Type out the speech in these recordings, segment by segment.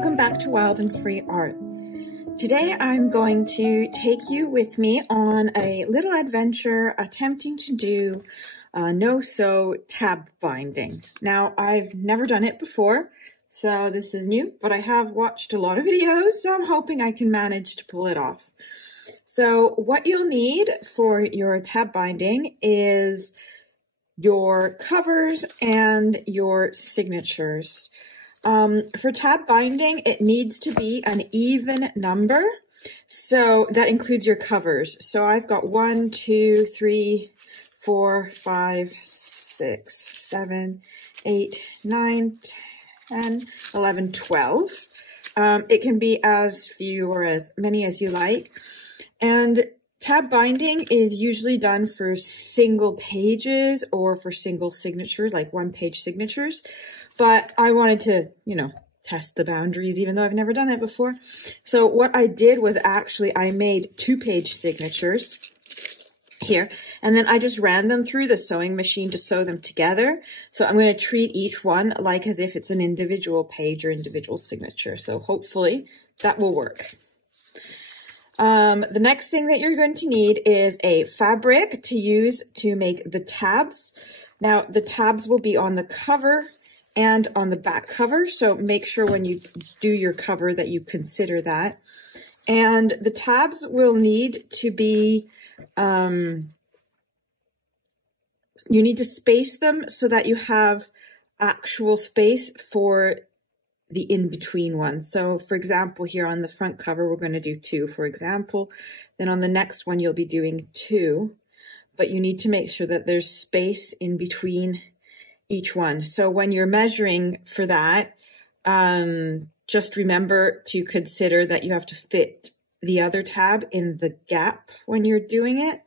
welcome back to Wild and Free Art. Today I'm going to take you with me on a little adventure attempting to do no-sew tab binding. Now, I've never done it before, so this is new, but I have watched a lot of videos, so I'm hoping I can manage to pull it off. So what you'll need for your tab binding is your covers and your signatures. For tab binding, it needs to be an even number. So that includes your covers. So I've got 1, 2, 3, 4, 5, 6, 7, 8, 9, 10, 11, 12. It can be as few or as many as you like. And tab binding is usually done for single pages or for single signatures, like one-page signatures. But I wanted to, test the boundaries, even though I've never done it before. So what I did was actually I made 2-page signatures here, and then I just ran them through the sewing machine to sew them together. So I'm going to treat each one like as if it's an individual page or individual signature. So hopefully that will work. The next thing that you're going to need is a fabric to use to make the tabs. Now, the tabs will be on the cover and on the back cover, so make sure when you do your cover that you consider that. And the tabs will need to be, you need to space them so that you have actual space for the in-between ones. So for example, here on the front cover, we're going to do 2, for example. Then on the next one, you'll be doing 2, but you need to make sure that there's space in between each one. So when you're measuring for that, just remember to consider that you have to fit the other tab in the gap when you're doing it.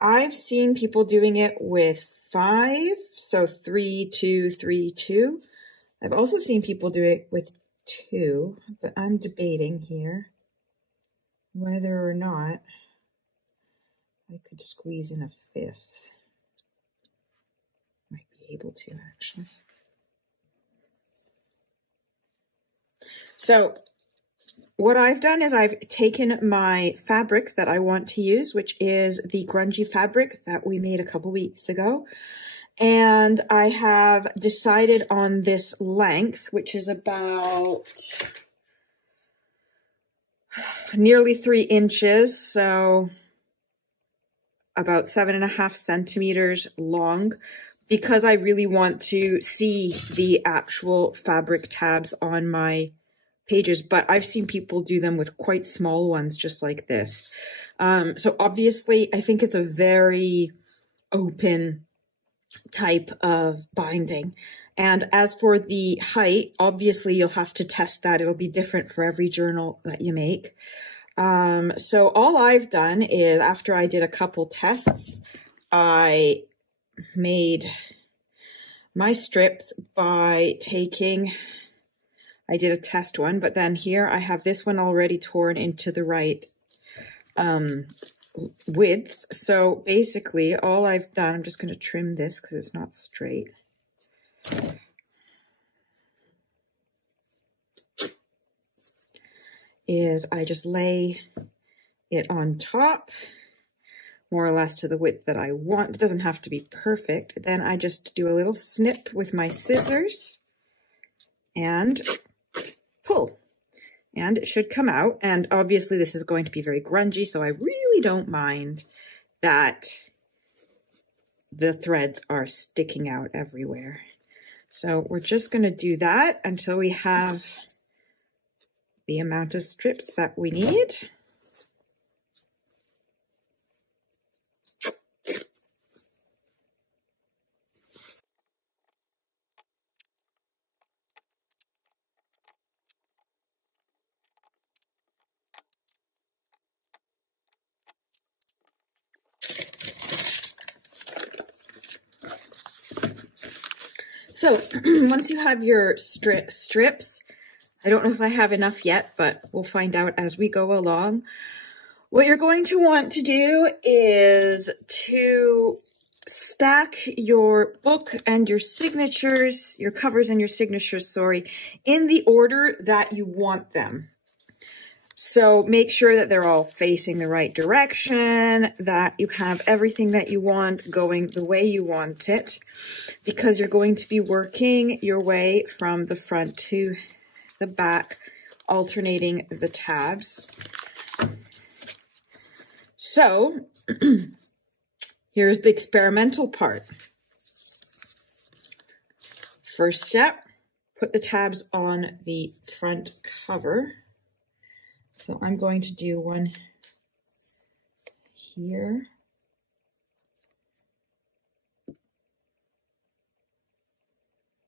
I've seen people doing it with 5, so 3, 2, 3, 2. I've also seen people do it with 2, but I'm debating here whether or not I could squeeze in a 5th. Might be able to, actually. So what I've done is I've taken my fabric that I want to use, which is the grungy fabric that we made a couple weeks ago. And I have decided on this length, which is about nearly 3 inches. So about 7.5 centimeters long, because I really want to see the actual fabric tabs on my pages, but I've seen people do them with quite small ones, just like this. So obviously, I think it's a very open type of binding. And as for the height, obviously you'll have to test that. It'll be different for every journal that you make. So all I've done is, after I did a couple tests, I made my strips by taking, I did a test one, but then here I have this one already torn into the right width. So basically all I've done, I'm just going to trim this because it's not straight. Is I just lay it on top, more or less to the width that I want. It doesn't have to be perfect. Then I just do a little snip with my scissors and pull. And it should come out. And obviously this is going to be very grungy, so I really don't mind that the threads are sticking out everywhere. So we're just going to do that until we have the amount of strips that we need. So once you have your strips, I don't know if I have enough yet, but we'll find out as we go along. What you're going to want to do is to stack your book and your signatures, your covers and your signatures, sorry, in the order that you want them. So make sure that they're all facing the right direction, that you have everything that you want going the way you want it, because you're going to be working your way from the front to the back, alternating the tabs. So here's the experimental part. First step, put the tabs on the front cover. So I'm going to do one here.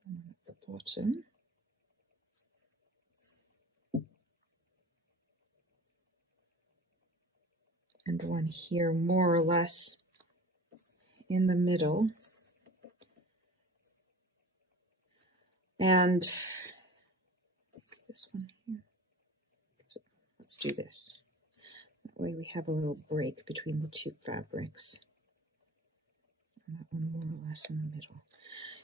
And at the bottom. And one here more or less in the middle. And this one here. Let's do this. That way we have a little break between the two fabrics. And that one more or less in the middle.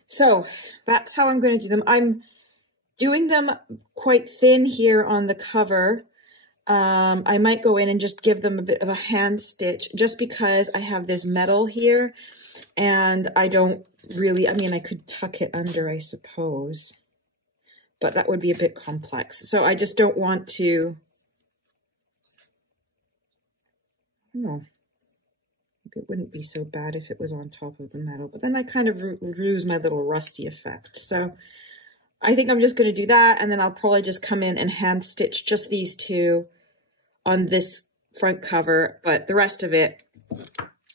So that's how I'm going to do them. I'm doing them quite thin here on the cover. I might go in and just give them a bit of a hand stitch just because I have this metal here and I don't really, I mean, I could tuck it under, I suppose, but that would be a bit complex. So I just don't want to, no, it wouldn't be so bad if it was on top of the metal, but then I kind of lose my little rusty effect. So I think I'm just going to do that, and then I'll probably just come in and hand stitch just these two on this front cover, but the rest of it,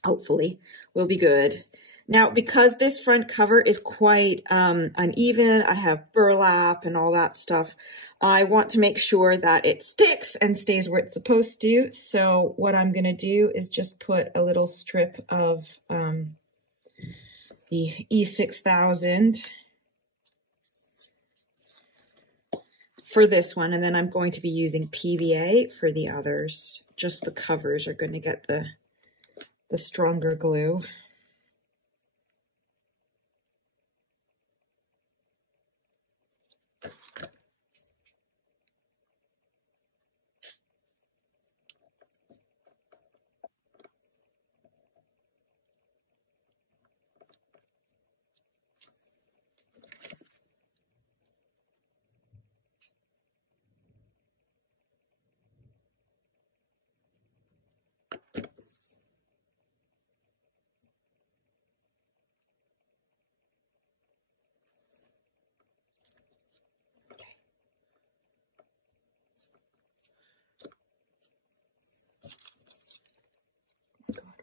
hopefully, will be good. Now, because this front cover is quite uneven, I have burlap and all that stuff, I want to make sure that it sticks and stays where it's supposed to. So what I'm going to do is just put a little strip of the E6000 for this one, and then I'm going to be using PVA for the others. Just the covers are going to get the stronger glue.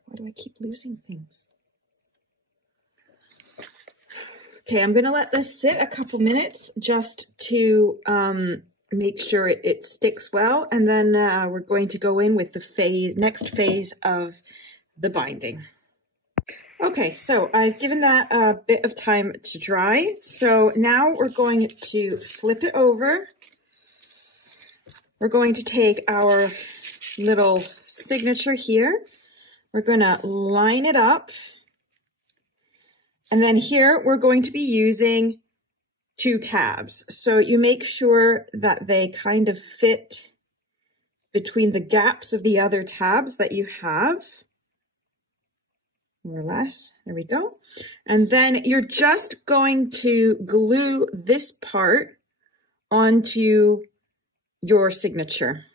Why do I keep losing things? Okay, I'm going to let this sit a couple minutes just to make sure it sticks well, and then we're going to go in with the next phase of the binding. Okay, so I've given that a bit of time to dry. So now we're going to flip it over. We're going to take our little signature here. We're going to line it up. And then here we're going to be using 2 tabs. So you make sure that they kind of fit between the gaps of the other tabs that you have. More or less. There we go. And then you're just going to glue this part onto your signature.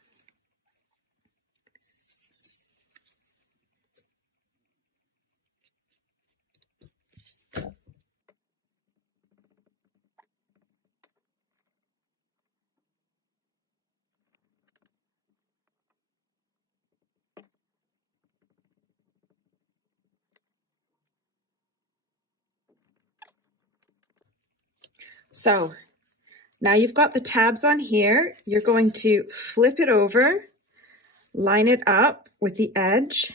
So now you've got the tabs on here. You're going to flip it over, line it up with the edge.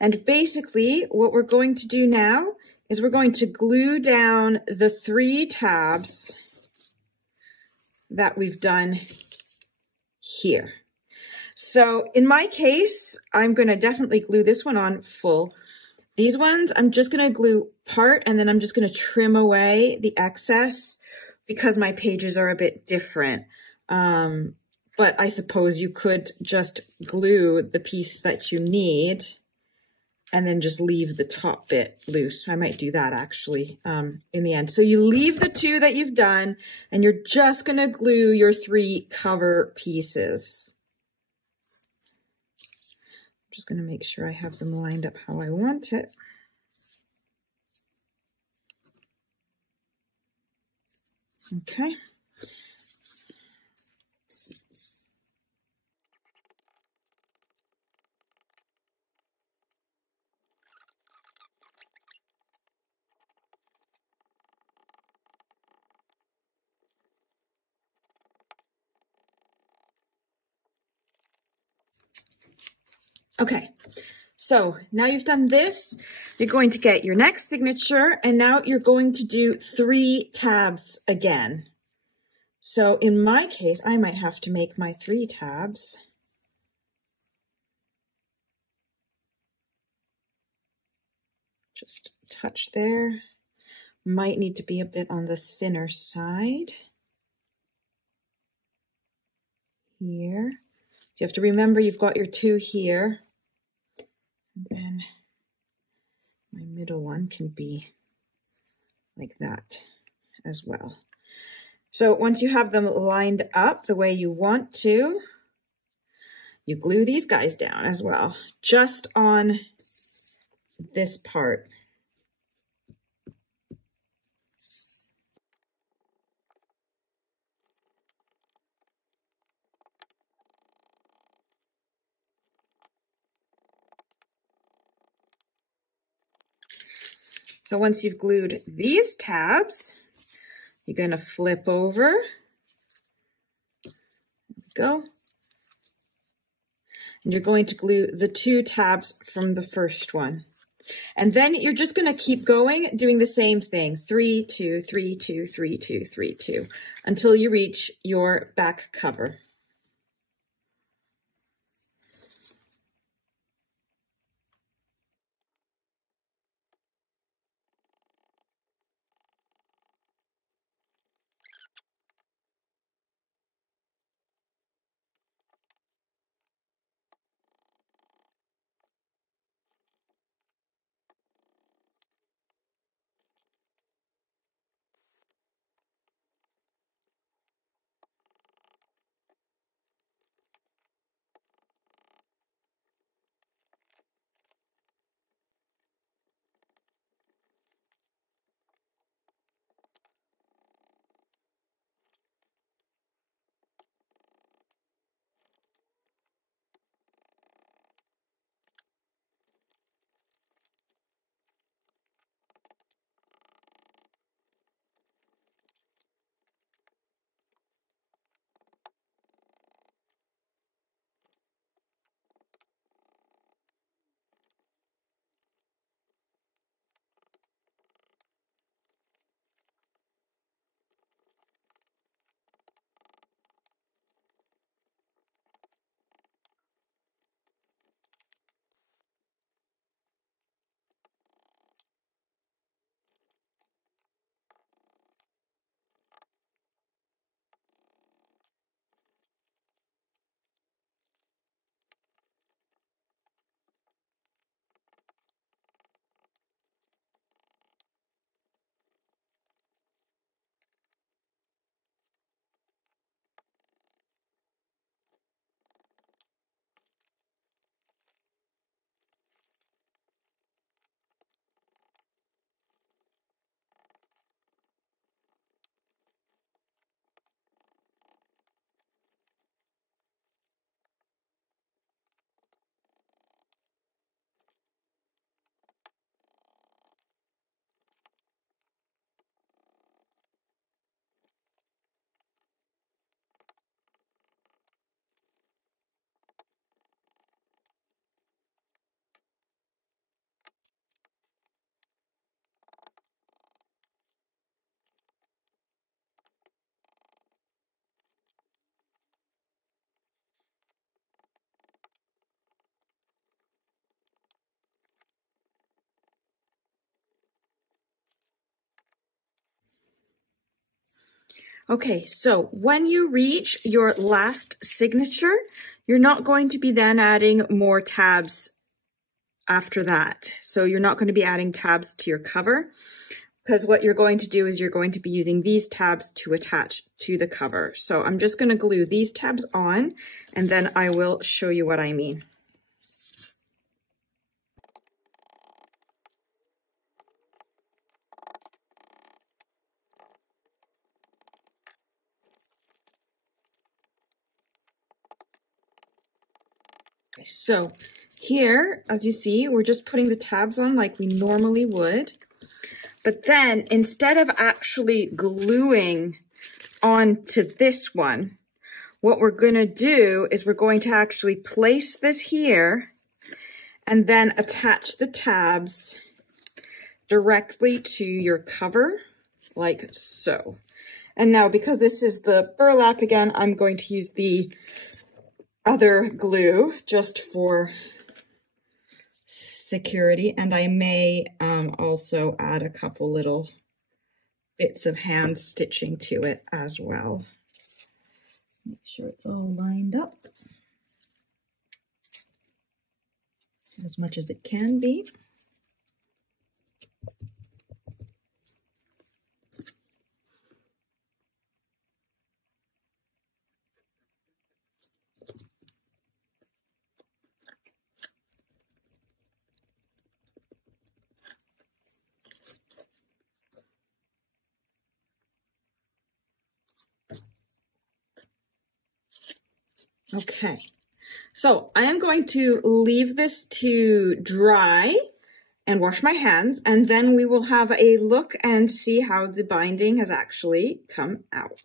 And basically what we're going to do now is we're going to glue down the 3 tabs that we've done here. So in my case, I'm going to definitely glue this one on full. These ones, I'm just gonna glue part and then I'm just gonna trim away the excess because my pages are a bit different. But I suppose you could just glue the piece that you need and then just leave the top bit loose. I might do that actually in the end. So you leave the two that you've done and you're just gonna glue your 3 cover pieces. I'm just gonna make sure I have them lined up how I want it. Okay. Okay, so now you've done this, you're going to get your next signature, and now you're going to do 3 tabs again. So in my case, I might have to make my 3 tabs. Just touch there. Might need to be a bit on the thinner side. Here. So you have to remember you've got your 2 here. And then my middle one can be like that as well. So once you have them lined up the way you want to, you glue these guys down as well, just on this part. So once you've glued these tabs, you're going to flip over. Go. And you're going to glue the 2 tabs from the first one. And then you're just going to keep going, doing the same thing. 3, 2, 3, 2, 3, 2, 3, 2, until you reach your back cover. Okay, so when you reach your last signature, you're not going to be then adding more tabs after that. So you're not going to be adding tabs to your cover, because what you're going to do is you're going to be using these tabs to attach to the cover. So I'm just going to glue these tabs on, and then I will show you what I mean. So here, as you see, we're just putting the tabs on like we normally would. But then instead of actually gluing onto this one, what we're going to do is we're going to actually place this here and then attach the tabs directly to your cover, like so. And now, because this is the burlap again, I'm going to use the other glue just for security, and I may also add a couple little bits of hand stitching to it as well. Make sure it's all lined up as much as it can be. Okay, so I am going to leave this to dry and wash my hands, and then we will have a look and see how the binding has actually come out.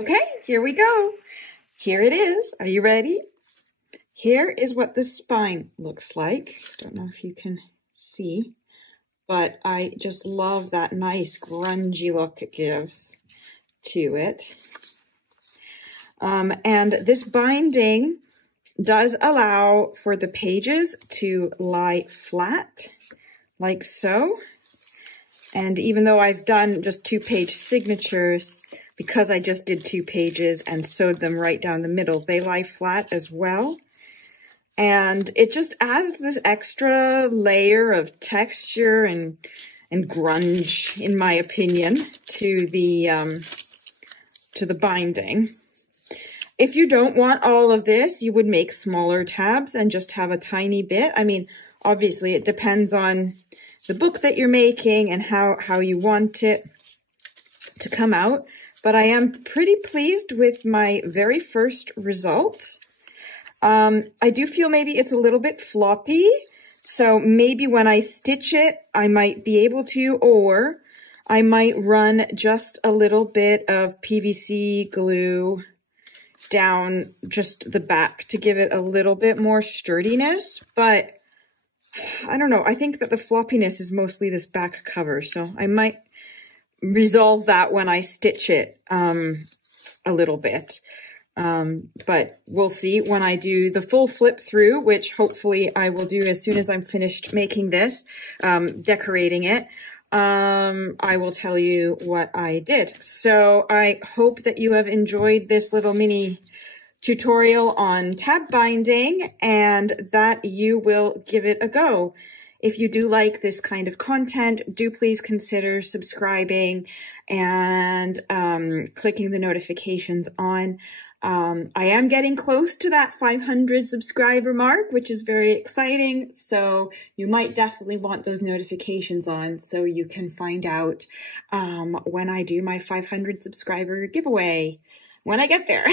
Okay, here we go. Here it is. Are you ready? Here is what the spine looks like. Don't know if you can see, but I just love that nice grungy look it gives to it. And this binding does allow for the pages to lie flat, like so. And even though I've done just 2-page signatures, because I just did 2 pages and sewed them right down the middle, they lie flat as well. And it just adds this extra layer of texture and grunge, in my opinion, to the binding. If you don't want all of this, you would make smaller tabs and just have a tiny bit. I mean, obviously it depends on the book that you're making and how you want it to come out. But I am pretty pleased with my very first results. I do feel maybe it's a little bit floppy. So maybe when I stitch it, I might be able to, or I might run just a little bit of PVC glue down just the back to give it a little bit more sturdiness, but I don't know. I think that the floppiness is mostly this back cover, so I might resolve that when I stitch it a little bit. But we'll see when I do the full flip through, which hopefully I will do as soon as I'm finished making this, decorating it. I will tell you what I did. So I hope that you have enjoyed this little mini tutorial on tab binding and that you will give it a go. If you do like this kind of content, do please consider subscribing and clicking the notifications on. I am getting close to that 500 subscriber mark, which is very exciting. So you might definitely want those notifications on so you can find out when I do my 500 subscriber giveaway when I get there.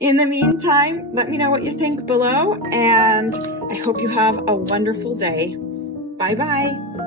In the meantime, let me know what you think below, and I hope you have a wonderful day. Bye-bye.